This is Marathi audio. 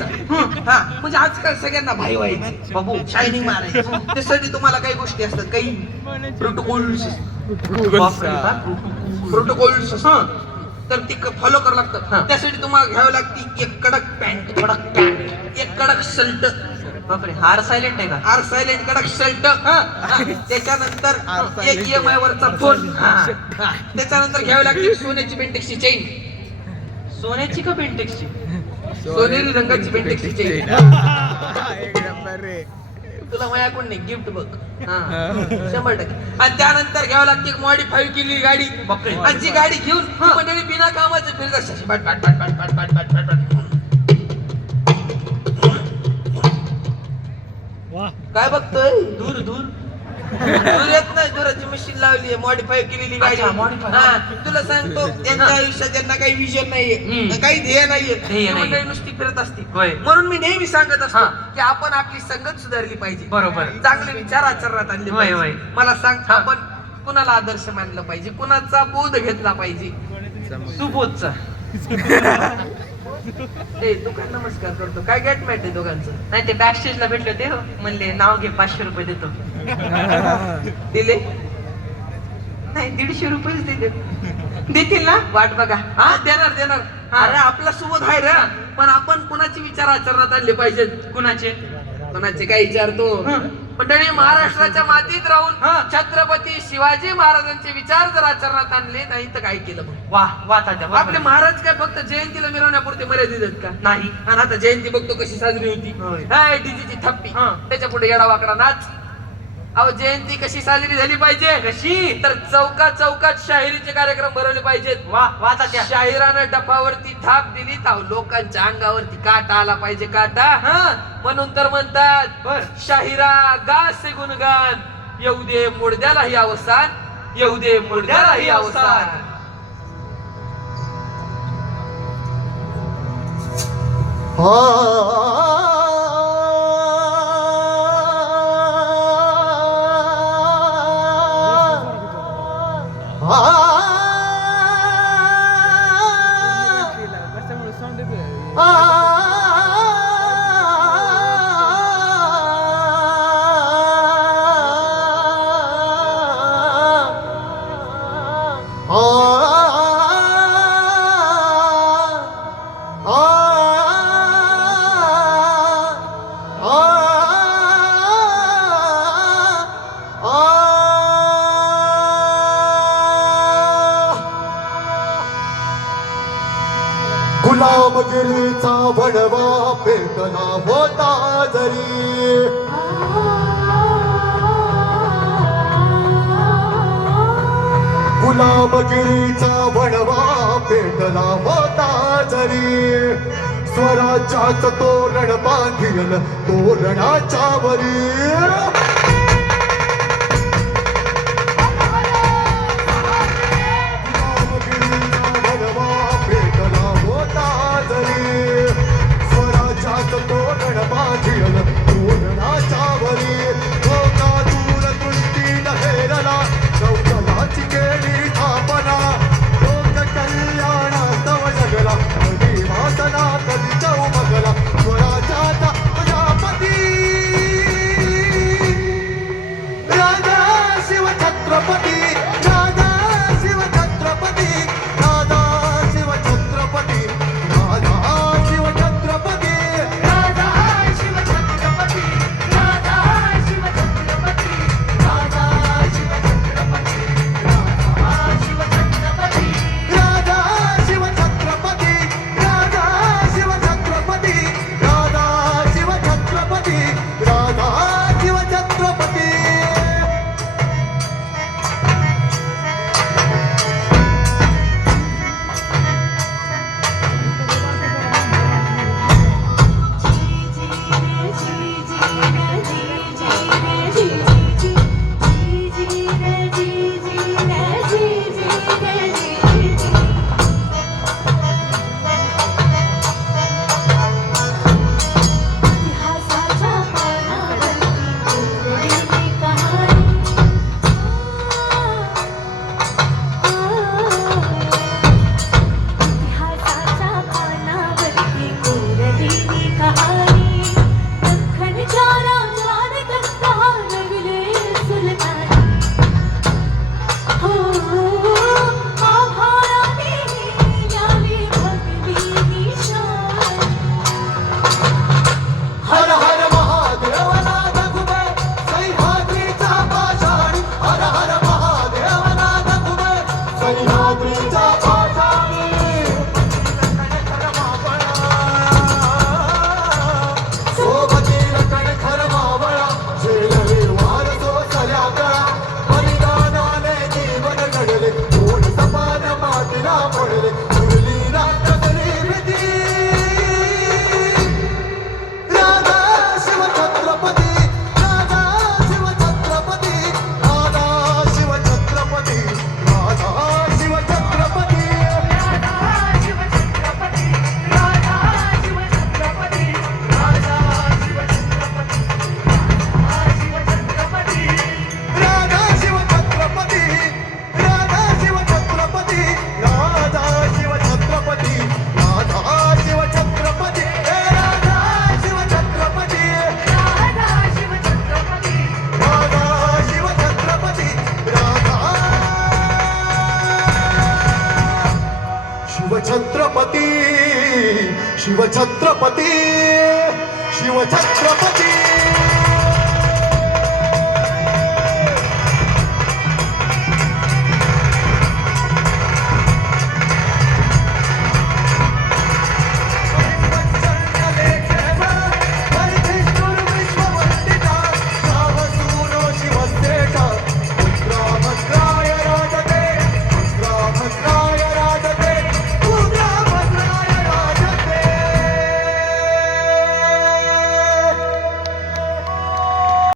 व्हायचा. हा म्हणजे आजकाल सगळ्यांना भाई व्हायचे बाबू, शायनिंग मारायचं. त्यासाठी तुम्हाला काही गोष्टी असतात, काही प्रोटोकॉल्स हा तर ती फॉलो करावं लागतं. त्यासाठी तुम्हाला घ्यावं लागते एक कडक पॅन्ट, एक कडक शर्ट. बापरे, हार सायलेंट आहे का? आर सायलेंट कडक शर्ट. त्याच्यानंतर एक EMI वरचा फोन. त्याच्यानंतर घ्यावी लागते सोन्याची बेंटेक्सची चेन, सोन्याची का पेंटेक्सची? सोनेरी रंगाची बेंटेक्सची चेन. तुला माझ्याकडून नाही गिफ्ट बघ. 100%. आणि त्यानंतर घ्यावं लागते एक मॉडिफाय केलेली गाडी. बापरे. आणि जी गाडी घेऊन मंडळी बिना कामाचं फिरत असायची. बाट बाट बाट बाट बाट बाट बाट बाट बाट. काय बघतोय? दूर दूर दूर येत नाही, दुराची मशीन लावली आहे, मॉडिफाय केलेली गाडी. अच्छा, modify. तुला सांगतो त्यांच्या आयुष्यात ज्यांना काही विजन नाहीये, काही ध्येय नाहीये, ती मंडळी नुसती फिरत असते. होय. म्हणून मी नेहमी सांगत असतो की आपण आपली संगत सुधारली पाहिजे. बरोबर. चांगले विचार आचरणात आणले होय, पाहिजे. होय. मला सांग, आपण कुणाला आदर्श मानलं पाहिजे, कुणाचा बोध घेतला पाहिजे? सुबोधचा. ए तू काय नमस्कार करतो, काय गेट मॅट आहे दोघांचं? नाही, ते बॅक स्टेजला भेटले होते, म्हणले नाव घे, 500 रुपये देतो. दिले? नाही, 150 रुपयेच दिले. देतील ना? वाट बघा. हा देणार देणार. अरे आपला सुबोध आहे रे, पण आपण कुणाचे विचार आचरणात आणले पाहिजेत? कुणाचे? कोणाचे काय विचारतो? मंडळी, महाराष्ट्राच्या मातीत राहून छत्रपती शिवाजी महाराजांचे विचार जर आचरणात आणले नाही तर काय केलं मग? वाह वाह तात्या, बरोबर आपले आहे. महाराज काय फक्त जयंतीला मिरवण्यापुरते मर्यादित आहेत का? नाही. आणि आता जयंती बघतो कशी साजरी होती. होय. डीजेची थप्पी, त्याच्या पुढे येडा वाकडा नाच. अहो जयंती कशी साजरी झाली पाहिजे? कशी? तर चौकात चौकात शाहिरीचे कार्यक्रम भरवले पाहिजेत. वाह वाह तात्या. शाहिरानं डफावरती थाप दिली तर लोकांच्या अंगावरती काटा आला पाहिजे, काटा. म्हणून तर म्हणतात, बर, शाहिरा गासे गुणगान, येऊ दे मुडद्यालाही अवसान, येऊ दे मुडद्यालाही अवसान. गुलामगिरीचा वडवा पेटला होता जरी, गुलामगिरीचा वडवा पेटला होता जरी, स्वराज्याच तोरण बांधील तोरणाच्या वरी. शिवछत्रपती शिवछत्रपती